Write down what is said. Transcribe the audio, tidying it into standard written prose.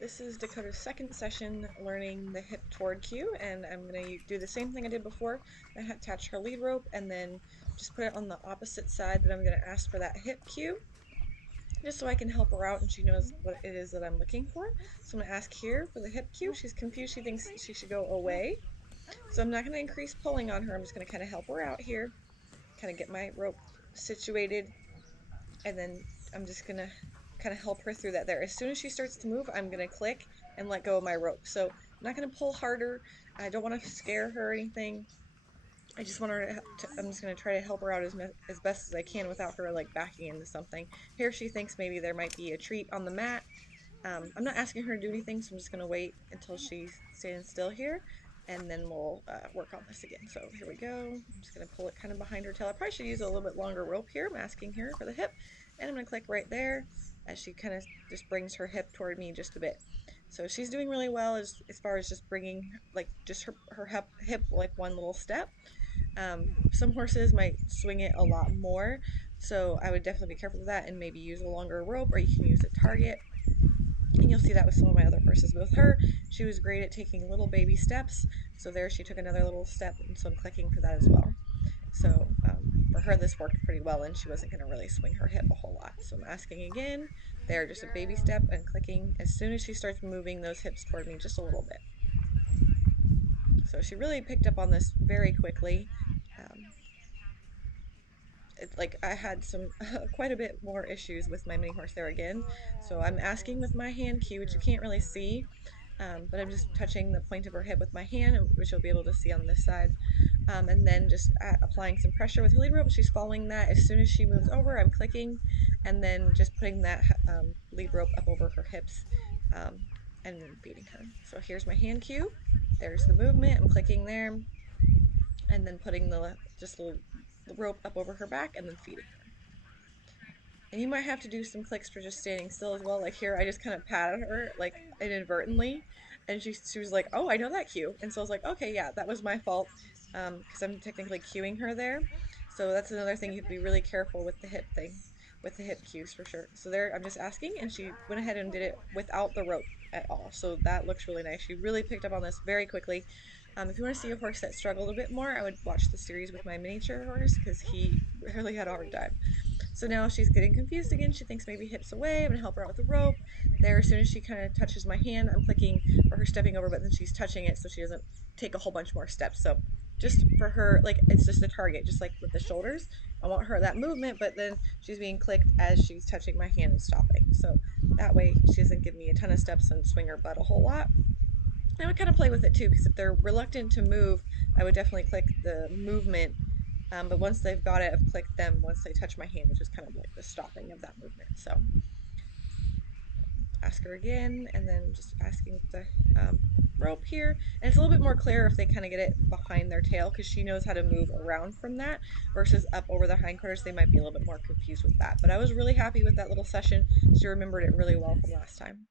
This is Dakota's second session learning the hip toward cue, and I'm going to do the same thing I did before. I attach her lead rope and then just put it on the opposite side that I'm going to ask for that hip cue, just so I can help her out and she knows what it is that I'm looking for. So I'm going to ask here for the hip cue. She's confused. She thinks she should go away. So I'm not going to increase pulling on her. I'm just going to kind of help her out here, kind of get my rope situated, and then I'm just gonna kind of help her through that there. As soon as she starts to move, I'm gonna click and let go of my rope. So I'm not gonna pull harder. I don't want to scare her or anything. I just want her I'm just gonna try to help her out as best as I can without her like backing into something. Here she thinks maybe there might be a treat on the mat. I'm not asking her to do anything, so I'm just gonna wait until she's standing still here, and then we'll work on this again. So here we go. I'm just gonna pull it kind of behind her tail. I probably should use a little bit longer rope here. I'm asking her for the hip, and I'm gonna click right there as she kind of just brings her hip toward me just a bit. So she's doing really well as far as just bringing like just her hip like one little step. Some horses might swing it a lot more, so I would definitely be careful with that and maybe use a longer rope, or you can use a target. And you'll see that with some of my other horses. But with her, she was great at taking little baby steps. So there she took another little step, and so I'm clicking for that as well. So for her, this worked pretty well, and she wasn't going to really swing her hip a whole lot. So I'm asking again. There, just a baby step and clicking as soon as she starts moving those hips toward me just a little bit. So she really picked up on this very quickly. Um, like I had some quite a bit more issues with my mini horse there again. So I'm asking with my hand cue, which you can't really see, but I'm just touching the point of her hip with my hand, which you'll be able to see on this side, and then just applying some pressure with her lead rope. She's following that. As soon as she moves over, I'm clicking, and then just putting that lead rope up over her hips, um, and then feeding her. So here's my hand cue. There's the movement. I'm clicking there, and then putting the rope up over her back, and then feeding her. And you might have to do some clicks for just standing still as well. Like here, I just kind of patted her like inadvertently, and she was like, "Oh, I know that cue." And so I was like, "Okay, yeah, that was my fault, because I'm technically cueing her there." So that's another thing, you have to be really careful with the hip thing, with the hip cues for sure. So there, I'm just asking, and she went ahead and did it without the rope at all. So that looks really nice. She really picked up on this very quickly. If you want to see a horse that struggled a bit more, I would watch the series with my miniature horse because he really had a hard time. So now she's getting confused again. She thinks maybe hips away. I'm gonna help her out with the rope. There, as soon as she kind of touches my hand, I'm clicking for her stepping over, but then she's touching it so she doesn't take a whole bunch more steps. So just for her, like it's just a target, just like with the shoulders. I want her that movement, but then she's being clicked as she's touching my hand and stopping. So that way she doesn't give me a ton of steps and swing her butt a whole lot. I would kind of play with it too, because if they're reluctant to move, I would definitely click the movement, but once they've got it, I've clicked them once they touch my hand, which is kind of like the stopping of that movement. So ask her again, and then just asking with the rope here. And it's a little bit more clear if they kind of get it behind their tail, because she knows how to move around from that versus up over their hindquarters. They might be a little bit more confused with that. But I was really happy with that little session. She remembered it really well from last time.